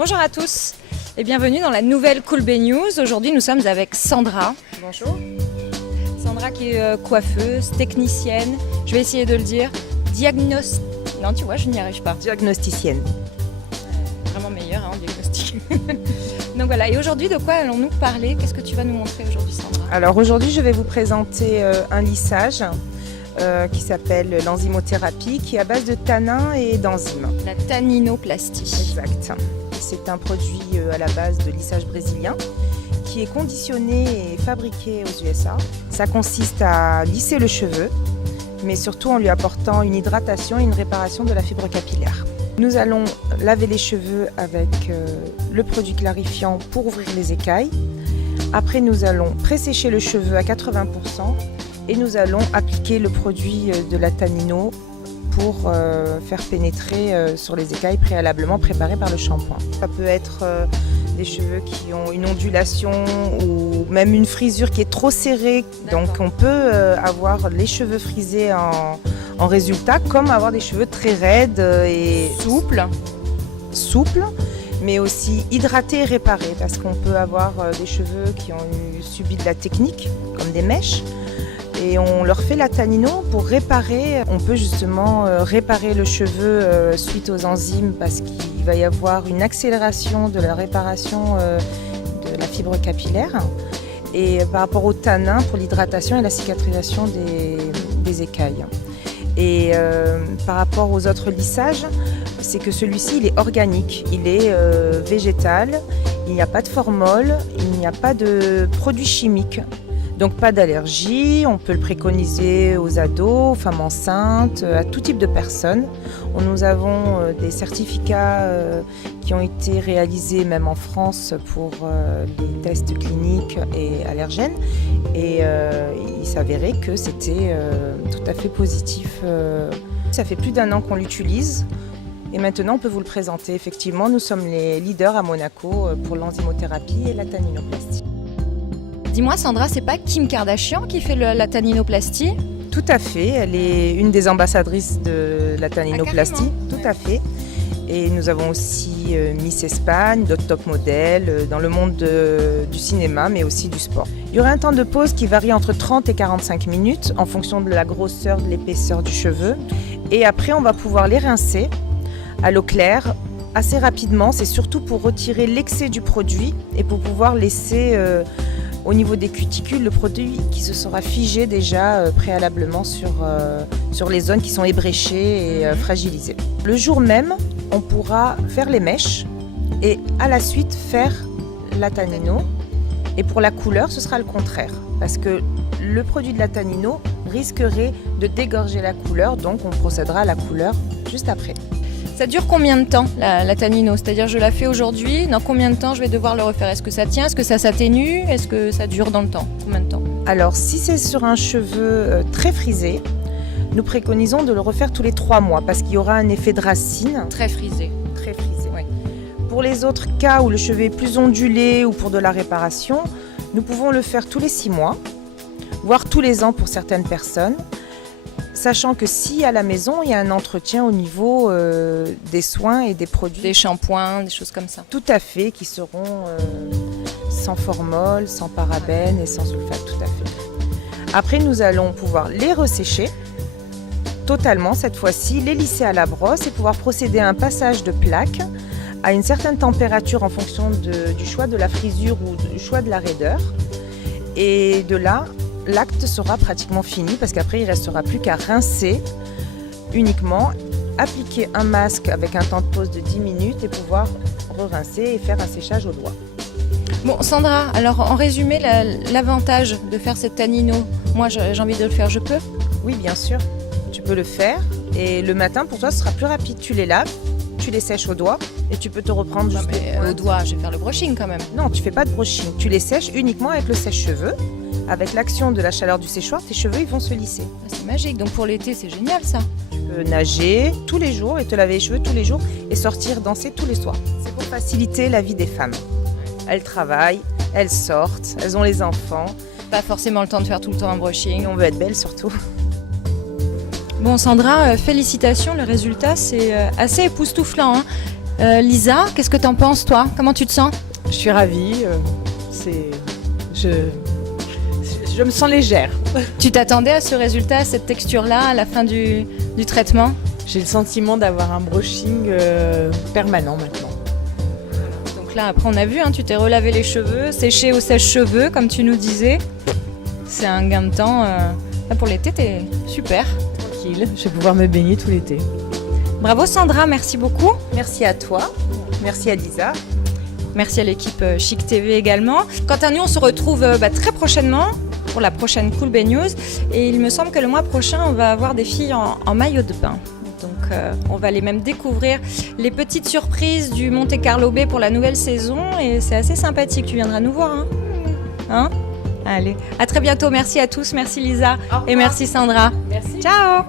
Bonjour à tous et bienvenue dans la nouvelle Cool Bay News. Aujourd'hui nous sommes avec Sandra. Bonjour. Sandra qui est coiffeuse, technicienne, je vais essayer de le dire, Non tu vois je n'y arrive pas. Diagnosticienne. Vraiment meilleure en diagnostic. Donc voilà, et aujourd'hui de quoi allons-nous parler? Qu'est-ce que tu vas nous montrer aujourd'hui Sandra? Alors aujourd'hui je vais vous présenter un lissage qui s'appelle l'enzymothérapie qui est à base de tanins et d'enzymes. La tanninoplastie. Exact. C'est un produit à la base de lissage brésilien qui est conditionné et fabriqué aux USA. Ça consiste à lisser le cheveu, mais surtout en lui apportant une hydratation et une réparation de la fibre capillaire. Nous allons laver les cheveux avec le produit clarifiant pour ouvrir les écailles. Après, nous allons présécher le cheveu à 80% et nous allons appliquer le produit de la tannino pour faire pénétrer sur les écailles préalablement préparées par le shampoing. Ça peut être des cheveux qui ont une ondulation ou même une frisure qui est trop serrée. Donc on peut avoir les cheveux frisés en résultat, comme avoir des cheveux très raides et souples, mais aussi hydratés et réparés, parce qu'on peut avoir des cheveux qui ont subi de la technique, comme des mèches, et on leur fait la tannino pour réparer. On peut justement réparer le cheveu suite aux enzymes, parce qu'il va y avoir une accélération de la réparation de la fibre capillaire, et par rapport au tanin pour l'hydratation et la cicatrisation des écailles. Et par rapport aux autres lissages, c'est que celui-ci il est organique, il est végétal, il n'y a pas de formol, il n'y a pas de produits chimiques, donc pas d'allergie. On peut le préconiser aux ados, aux femmes enceintes, à tout type de personnes. Nous avons des certificats qui ont été réalisés même en France pour les tests cliniques et allergènes, et il s'avérait que c'était tout à fait positif. Ça fait plus d'1 an qu'on l'utilise et maintenant on peut vous le présenter. Effectivement, nous sommes les leaders à Monaco pour l'enzymothérapie et la tanninoplastie. Dis-moi Sandra, c'est pas Kim Kardashian qui fait la tanninoplastie? Tout à fait, elle est une des ambassadrices de la tanninoplastie, tout à fait. Et nous avons aussi Miss Espagne, d'autres top modèles dans le monde du cinéma, mais aussi du sport. Il y aura un temps de pause qui varie entre 30 et 45 minutes en fonction de la grosseur, de l'épaisseur du cheveu. Et après, on va pouvoir les rincer à l'eau claire assez rapidement. C'est surtout pour retirer l'excès du produit et pour pouvoir laisser au niveau des cuticules le produit qui se sera figé déjà préalablement sur les zones qui sont ébréchées et fragilisées. Le jour même, on pourra faire les mèches et à la suite faire la tannino. Et pour la couleur, ce sera le contraire, parce que le produit de la tannino risquerait de dégorger la couleur, donc on procédera à la couleur juste après. Ça dure combien de temps la tannino? C'est-à-dire je la fais aujourd'hui, dans combien de temps je vais devoir le refaire? Est-ce que ça tient? Est-ce que ça s'atténue? Est-ce que ça dure dans le temps? Combien de temps? Alors si c'est sur un cheveu très frisé, nous préconisons de le refaire tous les 3 mois parce qu'il y aura un effet de racine. Très frisé. Très frisé. Oui. Pour les autres cas où le cheveu est plus ondulé ou pour de la réparation, nous pouvons le faire tous les 6 mois, voire tous les ans pour certaines personnes. Sachant que si à la maison, il y a un entretien au niveau des soins et des produits. Des shampoings, des choses comme ça. Tout à fait, qui seront sans formol, sans parabènes et sans sulfate, tout à fait. Après, nous allons pouvoir les ressécher totalement cette fois-ci, les lisser à la brosse et pouvoir procéder à un passage de plaque à une certaine température en fonction du choix de la frisure ou du choix de la raideur. Et de là, l'acte sera pratiquement fini parce qu'après il ne restera plus qu'à rincer uniquement, appliquer un masque avec un temps de pause de 10 minutes et pouvoir re-rincer et faire un séchage au doigt. Bon Sandra, alors en résumé, l'avantage de faire cette tannino, moi j'ai envie de le faire, je peux? Oui bien sûr, tu peux le faire et le matin pour toi ce sera plus rapide. Tu les laves, tu les sèches au doigt et tu peux te reprendre juste au doigt, je vais faire le brushing quand même. Non, tu fais pas de brushing, tu les sèches uniquement avec le sèche-cheveux. Avec l'action de la chaleur du séchoir, tes cheveux ils vont se lisser. C'est magique, donc pour l'été c'est génial ça. Tu peux nager tous les jours et te laver les cheveux tous les jours et sortir danser tous les soirs. C'est pour faciliter la vie des femmes. Elles travaillent, elles sortent, elles ont les enfants. Pas forcément le temps de faire tout le temps un brushing. Et on veut être belle surtout. Bon Sandra, félicitations, le résultat c'est assez époustouflant. Lisa, qu'est-ce que t'en penses toi? Comment tu te sens? Je suis ravie. Je me sens légère. Tu t'attendais à ce résultat, à cette texture-là, à la fin du traitement? J'ai le sentiment d'avoir un brushing permanent maintenant. Donc là, après, on a vu, tu t'es relavé les cheveux, séché au sèche-cheveux, comme tu nous disais. C'est un gain de temps. Là, pour l'été, t'es super. Tranquille, je vais pouvoir me baigner tout l'été. Bravo Sandra, merci beaucoup. Merci à toi, merci à Lisa. Merci à l'équipe Chic TV également. Quant à nous, on se retrouve très prochainement pour la prochaine Cool Bay News. Et il me semble que le mois prochain, on va avoir des filles en maillot de bain. Donc on va aller même découvrir les petites surprises du Monte Carlo Bay pour la nouvelle saison. Et c'est assez sympathique, tu viendras nous voir. Allez, à très bientôt. Merci à tous, merci Lisa et merci Sandra. Merci. Ciao.